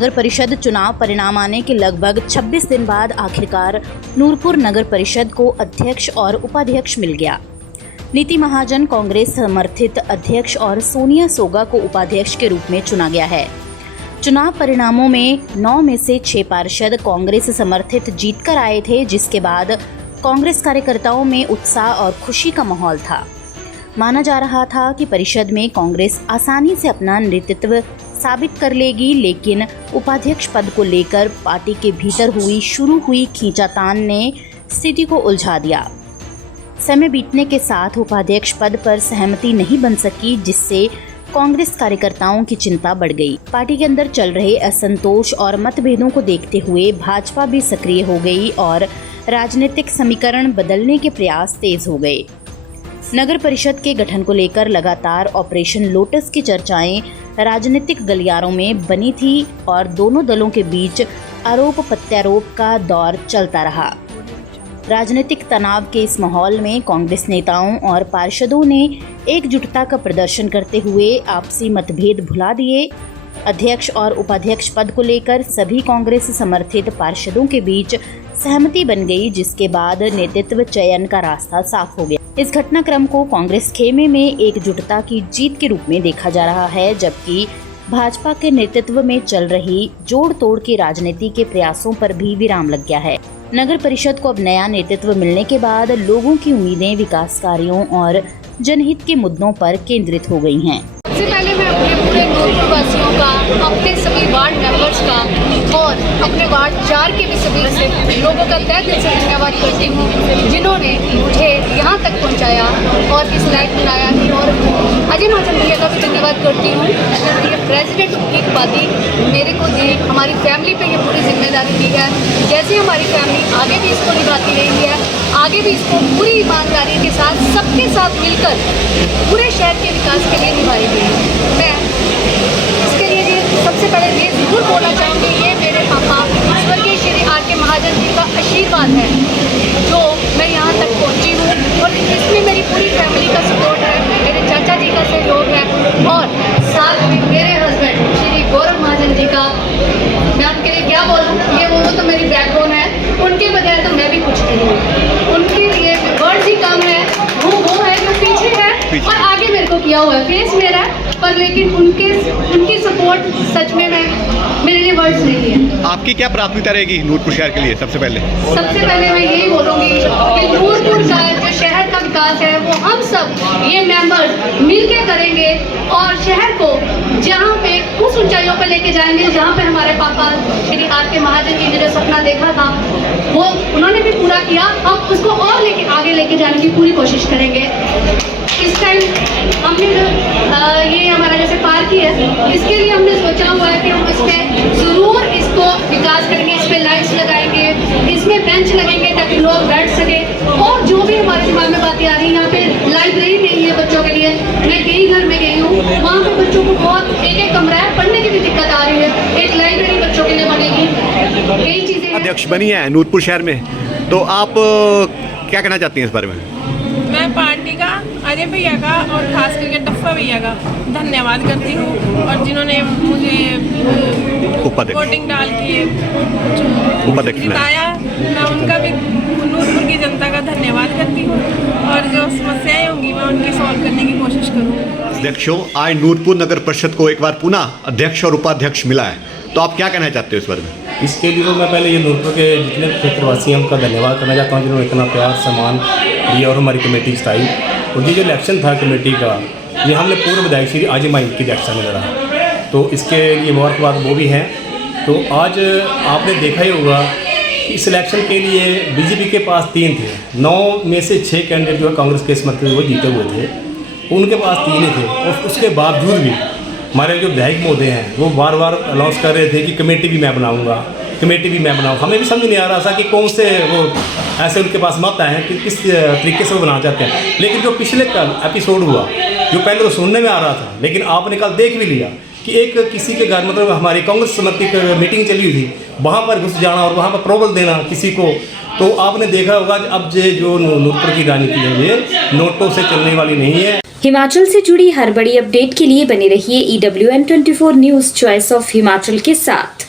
नगर परिषद चुनाव परिणाम आने के लगभग 26 दिन बाद आखिरकार नूरपुर नगर परिषद को अध्यक्ष और उपाध्यक्ष मिल गया। नीति महाजन कांग्रेस समर्थित अध्यक्ष और सोनिया सोगा को उपाध्यक्ष के रूप में चुना गया है। चुनाव परिणामों में 9 में से 6 पार्षद कांग्रेस समर्थित जीतकर आए थे, जिसके बाद कांग्रेस कार्यकर्ताओं में उत्साह और खुशी का माहौल था। माना जा रहा था कि परिषद में कांग्रेस आसानी से अपना नेतृत्व साबित कर लेगी, लेकिन उपाध्यक्ष पद को लेकर पार्टी के भीतर शुरू हुई खींचातान ने स्थिति को उलझा दिया। समय बीतने के साथ उपाध्यक्ष पद पर सहमति नहीं बन सकी, जिससे कांग्रेस कार्यकर्ताओं की चिंता बढ़ गई। पार्टी के अंदर चल रहे असंतोष और मतभेदों को देखते हुए भाजपा भी सक्रिय हो गई और राजनीतिक समीकरण बदलने के प्रयास तेज हो गए। नगर परिषद के गठन को लेकर लगातार ऑपरेशन लोटस की चर्चाएं राजनीतिक गलियारों में बनी थी और दोनों दलों के बीच आरोप प्रत्यारोप का दौर चलता रहा। राजनीतिक तनाव के इस माहौल में कांग्रेस नेताओं और पार्षदों ने एकजुटता का प्रदर्शन करते हुए आपसी मतभेद भुला दिए। अध्यक्ष और उपाध्यक्ष पद को लेकर सभी कांग्रेस समर्थित पार्षदों के बीच सहमति बन गई, जिसके बाद नेतृत्व चयन का रास्ता साफ हो गया। इस घटनाक्रम को कांग्रेस खेमे में एकजुटता की जीत के रूप में देखा जा रहा है, जबकि भाजपा के नेतृत्व में चल रही जोड़ तोड़ की राजनीति के प्रयासों पर भी विराम लग गया है। नगर परिषद को अब नया नेतृत्व मिलने के बाद लोगों की उम्मीदें विकास कार्यों और जनहित के मुद्दों पर केंद्रित हो गई हैं। सबसे पहले मैं अपने पूरे नूरपुर वासियों का, अपने सभी वार्ड मेंबर्स का और अपने वार्ड 4 के भी सभी लोगों का तहे दिल से धन्यवाद करती हूँ, जिन्होंने मुझे यहाँ तक पहुँचाया और इस लायक बनाया। और अजय महाजन भैया का भी धन्यवाद करती हूँ, जिन्होंने प्रेसिडेंट की उपाधि मेरे को दी, हमारी फैमिली पे ये पूरी जिम्मेदारी दी है। जैसे हमारी फैमिली आगे भी इसको निभाती रही है, आगे भी इसको पूरी ईमानदारी के साथ सबके साथ मिलकर पूरे शहर के विकास के लिए निभाएगी। मैं इसके लिए सबसे पहले ये जरूर बोलना चाहूँगी, ये मेरे पापा स्वर्गीय श्री आर.के. महाजन जी का आशीर्वाद है जो मैं यहाँ तक पहुँची हूँ, और इसमें मेरी पूरी फैमिली का सपोर्ट है, मेरे चाचा जी का सहयोग है और साथ में मेरे हस्बैंड श्री गौरव महाजन जी का। मैं उनके लिए क्या बोलूँ, ये वो तो मेरी बैकबोन है, उनके बगैर तो मैं भी कुछ नहीं हूँ। उनके लिए वर्ड्स ही कम है, वो है जो पीछे है और आगे मेरे को किया हुआ है, फेस मेरा है, पर लेकिन उनकी सपोर्ट सच में मेरे लिए वर्ड्स नहीं है। आपकी क्या प्राथमिकता रहेगी नूरपुर शहर के लिए? सबसे पहले मैं यही बोलूँगी कि नूरपुर का जो शहर का विकास है वो हम सब ये मेंबर्स मिलके करेंगे और शहर को जहाँ पे उस ऊंचाइयों पर लेके जाएंगे जहाँ पे हमारे पापा श्री आर.के. महाजन जी ने जो सपना देखा था वो उन्होंने भी पूरा किया। हम उसको और आगे लेके जाने की पूरी कोशिश करेंगे। इस टाइम हमने ये हमारा जैसे पार्क ही है, इसके लिए हमने सोचा हुआ है कि हम इसमें ज़रूर इसको विकास करेंगे, इस पर लाइट्स लगाएंगे, इसमें बेंच लगेंगे ताकि लोग बैठ सके। और जो भी हमारे दिमाग में बातें आ रही हैं, यहाँ पे लाइब्रेरी नहीं है बच्चों के लिए, मैं कई घर में गई हूँ, वहाँ पे बच्चों को बहुत एक कमरा है, पढ़ने की भी दिक्कत आ रही है, एक लाइब्रेरी बच्चों के लिए बनेगी। कई चीज़ें अध्यक्ष बनी है नूरपुर शहर में, तो आप क्या कहना चाहती हैं इस बारे में? मैं पार्टी का, अजय भैया का और खास करके टप्पा भैया का धन्यवाद करती हूँ, और जिन्होंने मुझे वोटिंग डाल के जिताया, मैं उनका भी नूरपुर की जनता का धन्यवाद करती हूँ, और जो समस्याएं होंगी मैं उनकी सॉल्व करने की कोशिश करूँगी। अध्यक्षों, आज नूरपुर नगर परिषद को एक बार पुनः अध्यक्ष और उपाध्यक्ष मिला है, तो आप क्या कहना चाहते हो इस बारे में? इसके लिए तो मैं पहले ये नूरपुर के जितने क्षेत्रवासी हैं उनका धन्यवाद करना चाहता हूँ, जिन्होंने इतना प्यार सम्मान दिया और हमारी कमेटी जिताई। और ये जो इलेक्शन था कमेटी का, ये हमने पूर्व विधायक श्री आजय माई की इलेक्शन में लड़ा, तो इसके लिए मुबारकबाद वो भी हैं। तो आज आपने देखा ही होगा कि इस इलेक्शन के लिए बीजेपी के पास 3 थे, 9 में से 6 कैंडिडेट जो है कांग्रेस के समर्थक वो जीते हुए थे, उनके पास 3 ही थे। और उसके बावजूद भी हमारे जो विधायक महोदय हैं वो बार बार अनाउंस कर रहे थे कि कमेटी भी मैं बनाऊंगा, कमेटी भी मैं बनाऊँ। हमें भी समझ नहीं आ रहा था कि कौन से वो ऐसे उनके पास मत आए हैं कि किस तरीके से वो बनाना चाहते हैं। लेकिन जो पिछले कल एपिसोड हुआ, जो पहले तो सुनने में आ रहा था, लेकिन आपने कल देख भी लिया कि एक किसी के घर, मतलब हमारी कांग्रेस समर्थित मीटिंग चली हुई थी, वहाँ पर घुस जाना और वहाँ पर प्रबल देना किसी को, तो आपने देखा होगा अब जो नूरपुर की राजनीति है ये नोटों से चलने वाली नहीं है। हिमाचल से जुड़ी हर बड़ी अपडेट के लिए बने रहिए EWN24 news choice of Himachal के साथ।